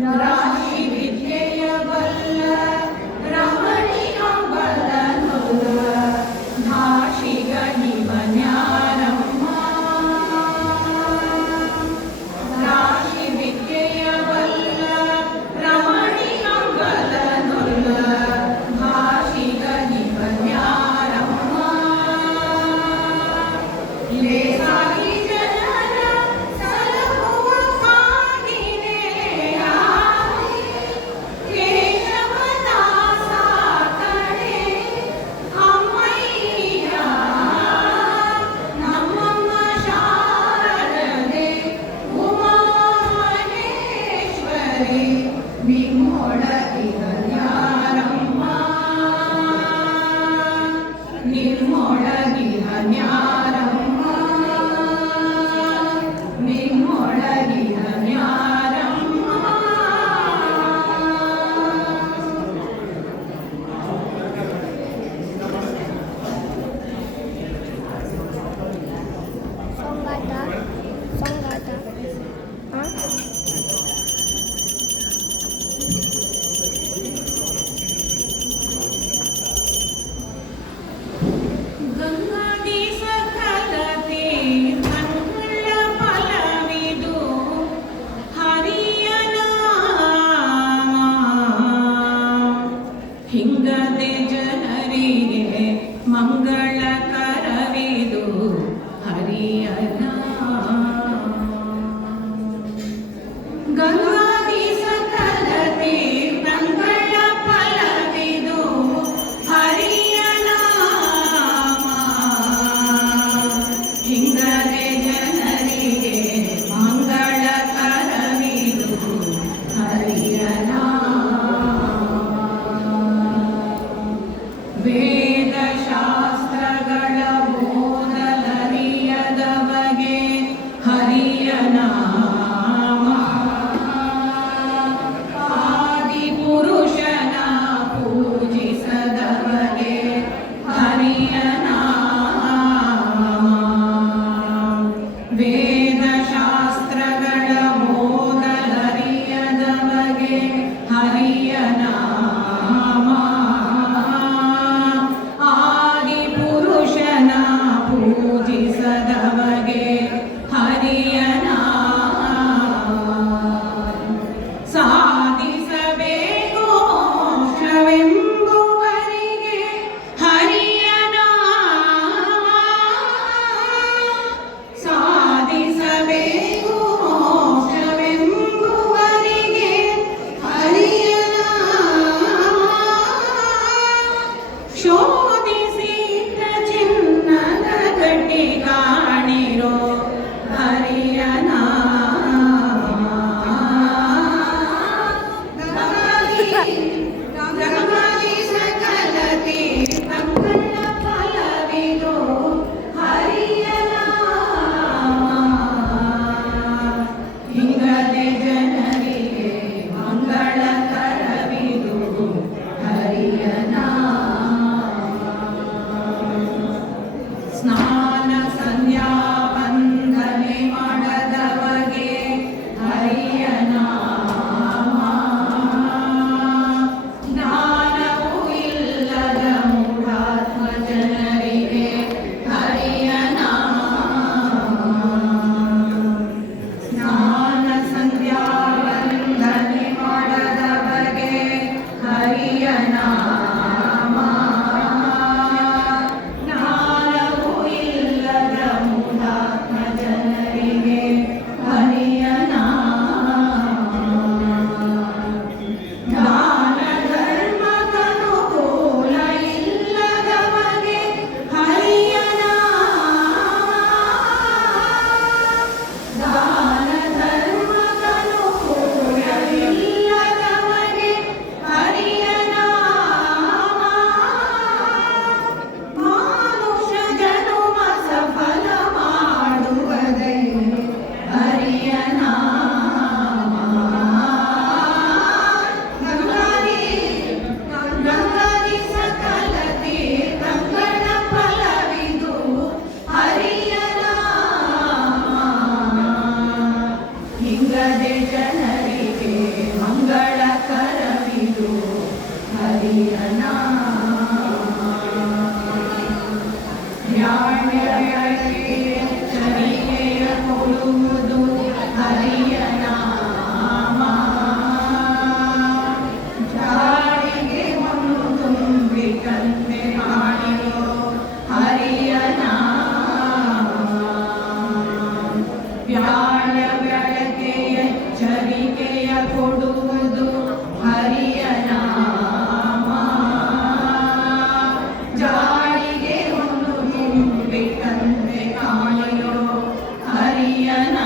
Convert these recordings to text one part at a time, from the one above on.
ರಾಶಿ ವಿದ್ಯೆಯ ಬಲ್ಲ ರಮಣಿಯ ಬಲ್ಲನೊಲ್ಲ ಭಾಷಿಗ ನಿಮನ್ಯಾರಮ್ಮ ರಾಶಿ ವಿದ್ಯೆಯ ಬಲ್ಲ ರಮಣಿಯ ಬಲ್ಲನೊಲ್ಲ ಭಾಷಿಗ ನಿಮನ್ಯಾರಮ್ಮ ಲೇಸಾಗಿ ಜನರ ಸಲಹುವ ಕಾಗಿನೆಯ ಕೇಶವದಾಸ ಕಡೆ ಅಮ್ಮಯ್ಯ ನಮ್ಮಮ್ಮ ಶಾರದೆ ಉಮಾ ಮಹೇಶ್ವರಿ ನಿಮ್ಮೊಳಗಿರಲ್ಯಾರಮ್ಮ ನಿಮ್ಮೊಳಗಿರಲ್ಯಾರಮ್ಮ ನಿಮ್ಮೊಳಗಿರಲ್ಯಾರಮ್ಮ ಸಂಗಾತ ಗಂಗಾದಿ ಸಕಲತೆ ಮಂಗಳ ಫಲವಿದು ಹರಿಯ ನಾಮ ಹಿಂಗದೆ ಜನರಿಗೆ ಮಂಗಳಕರವಿದು ಹರಿಯ ನಾಮ ಗಂಗಾದಿ ಸಕಲತೆ ಮಂಗಳ ಫಲವಿದು ಹರಿಯ ನಾಮ ಹಿಂಗದೆ ಜನರಿಗೆ ಮಂಗಳಕರವಿದು ಹರಿಯ ನಾಮ ವೇದ ಶಾಸ್ತ್ರಗಳ ಬೋಧಲರಿಯದ ಬಗೆ ಹರಿಯ ನಾಮ ಆದಿ ಪುರುಷನ ಪೂಜಿಸದವಗೆ ಹರಿಯ ನಾಮ ವೇದ ಶಾಸ್ತ್ರಗಳ ಬೋಧಲರಿಯದ ಬಗೆ ಹರಿಯ ನಾಮ ಆದಿ ಪುರುಷನ ಪೂಜಿಸದವಗೆ ಹರಿಯ ನಾಮ ಸಾಧಿಸಬೇಕು ಮೋಕ್ಷವೆಂಬುವರಿಗೆ ಹರಿಯ ನಾಮ ಸಾಧಿಸಬೇಕು ಮೋಕ್ಷವೆಂಬುವರಿಗೆ ಹರಿಯ ನಾಮ ಶೋಧಿಸಿದ ಚಿನ್ನದ ಗಡ್ಡೆ ಕಾಣಿರೋ ಹರಿಯ ನಾಮ ಗಂಗಾದಿ ಸಕಲತೆ ಮಂಗಳ ಫಲವಿದು ಹರಿಯ ನಾಮ ಹಿಂಗದೆ ಜನರಿಗೆ ಮಂಗಳಕರವಿದು ಹರಿಯ ನಾಮ ಸ್ನಾನ ಸಂಧ್ಯಾ ವಂದನೆ ಮಾಡದವಗೆ ಹರಿಯ ನಾಮ ಜ್ಞಾನವೂ ಇಲ್ಲದ ಮೂಢಾತ್ಮ ಜನರಿಗೆ ಹರಿಯ ನಾಮ ಸ್ನಾನ ಸಂಧ್ಯಾ ಹರಿಯನ ಎಚ್ಚರಿಕೆಯ ಕೊಡುವುದು ಹರಿಯನ ಜಾರಿಗೆ ಒಂದು ತುಂಬಿ ಕನ್ನೆ ಮಾಡಿರೋ ಹರಿಯನ ವ್ಯಾಳ ಬೆಳಗ್ಗೆ ಎಚ್ಚರಿಕೆಯ ಕೊಡುವುದು ಹರಿಯನ ಜಾರಿಗೆ ಒಂದು ತುಂಬಿ ಕನ್ನೆ ಕಾಣಿರೋ ಹರಿಯನ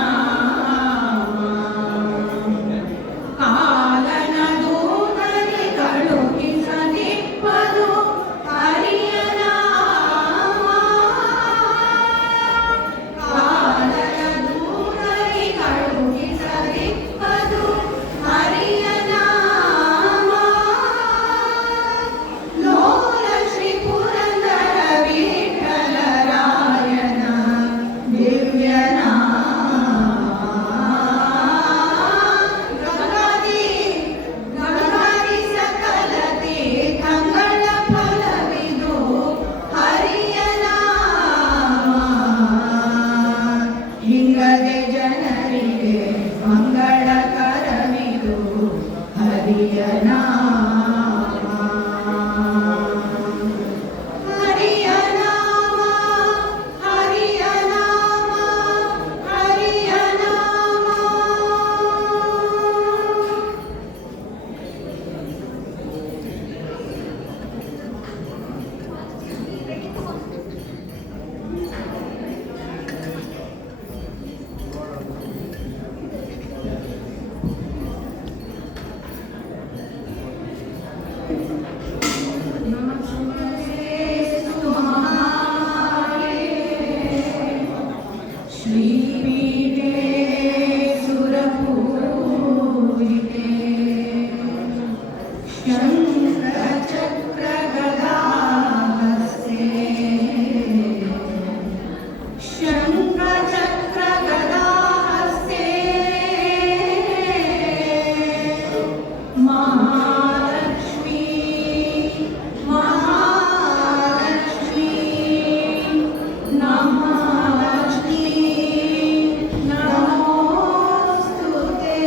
ಕಾಲನ ದೂತರಿ ಕಳುಹಿಸದಿಪ್ಪದು ಹರಿಯನ ಕಾಲನ ದೂತರಿ ಕಳುಹಿಸದಿಪ್ಪದು ಹರಿಯನ ಲೋಲ ಶ್ರೀ ಪುರಂದರ ವಿಠಲರಾಯನ ದಿವ್ಯನ ಗಂಗಾದಿ ಸಕಲ ತೀರ್ಥಗಳ ಫಲವಿದು ಹರಿಯನ ಹಿಂಗದೆ ಜನರಿಗೆ ಮಂಗಳಕರವಿದು ಹರಿಯನ ಹರಿಯನಾಮ ಹರಿಯನಾಮ ಹರಿಯನಾಮ श्रीपीठे सुरपूजिते शङ्खचक्रगदाहस्ते शङ्खचक्रगदाहस्ते महालक्ष्मी महालक्ष्मी नमोस्तुते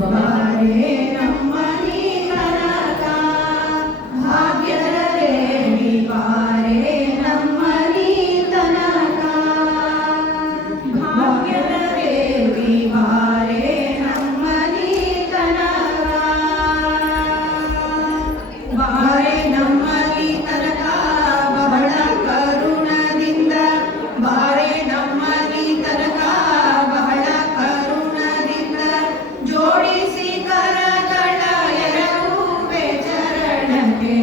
ಬಾರೆ ನಮ್ಮನಿ ಕನಕ ಭಾಗ್ಯದ ದೇವಿ ಬಾರೆ ನಮ್ಮನಿ ತನಕ ಭಾಗ್ಯದ ದೇವಿ ಬಾರೆ ನಮ್ಮನಿ ತನಕ ಬಾರೆ ನಮ್ಮನಿ ತನಕ ಬಹಳ ಕರುಣದಿಂದ ಬಾರೆ ನಮ್ಮನಿ ತನಕ ಬಹಳ ಕರುಣದಿಂದ ಜೋಡಿಸಿ ಕರಗಳ ಎರಗುವೆ ಚರಣಕ್ಕೆ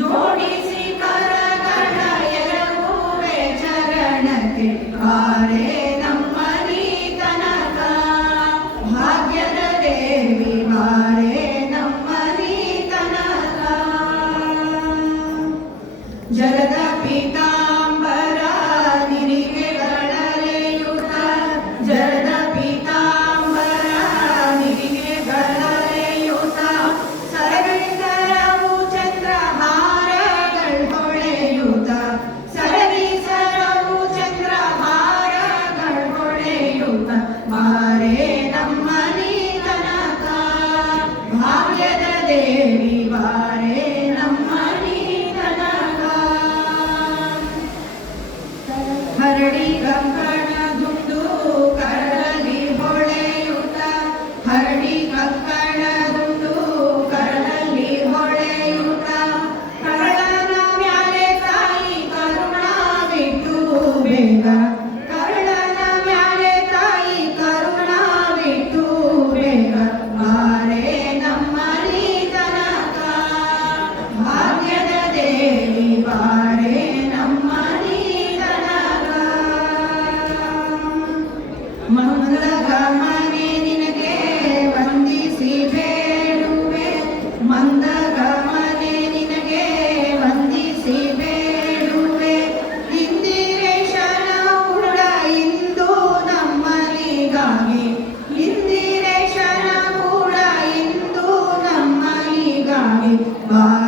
ಜೋಡಿಸಿ ಕರಗಳ ಎರಗುವೆ ಚರಣಕ್ಕೆ ಬಾರೆ ನಮ್ಮನಿ ತನಕ ಭಾಗ್ಯದ ದೇವಿ ಬಾರೆ ನಮ್ಮನಿ ತನಕ ಜಗದ ಪೀತಾಂಬರ ನಿರಿಗೆಗಳಲೆಯುತ ಜಗದ ಪೀತಾಂಬರ ನಿರಿಗೆಗಳಲೆಯುತ ಸರಗಿಸರವು ಚಂದ್ರಹಾರಗಳು ಹೊಳೆಯುತ ಸರಗಿಸರವು ಚಂದ್ರಹಾರಗಳು ಹೊಳೆಯುತ ಬಾರೆ ನಮ್ಮನಿ ತನಕ ಭಾಗ್ಯದ ದೇವಿ ಬಾರೆ ನಮ್ಮನಿ ತನಕ ಹರಡಿ ಕಂಕಣ ದುಂಡು ಕರಳಲಿ ಹೊಳೆಯುತ ಹರಡಿ ಕಂಕಣ ದುಂಡು ಕರಳಲಿ ಹೊಳೆಯುತ ಕರಳನ ಮ್ಯಾಲೆ ತಾಯಿ ಕರುಣಾವಿಟ್ಟು ಬೇಗ ಕರಳನ ಮ್ಯಾಲೆ ತಾಯಿ ಕರುಣಾವಿಟ್ಟು ಬೇಗ ಬಾರೆ ನಮ್ಮನಿ ತನಕ ಭಾಗ್ಯದ ದೇವಿ ಬಾರೆ ನಮ್ಮನಿ ತನಕ ಮಂದಗಮನೆ ನಿನಗೆ ವಂದಿಸಿ ಬೇಡುವೆ ಮಂದಗಮನೆ ನಿನಗೆ ವಂದಿಸಿ ಬೇಡುವೆ ಇಂದಿರೇಶನ ಉಡ ಇಂದು ನಮ್ಮನಿಗಾಗಿ ಇಂದಿರೇಶನ ಕೂಡ ಬಾರ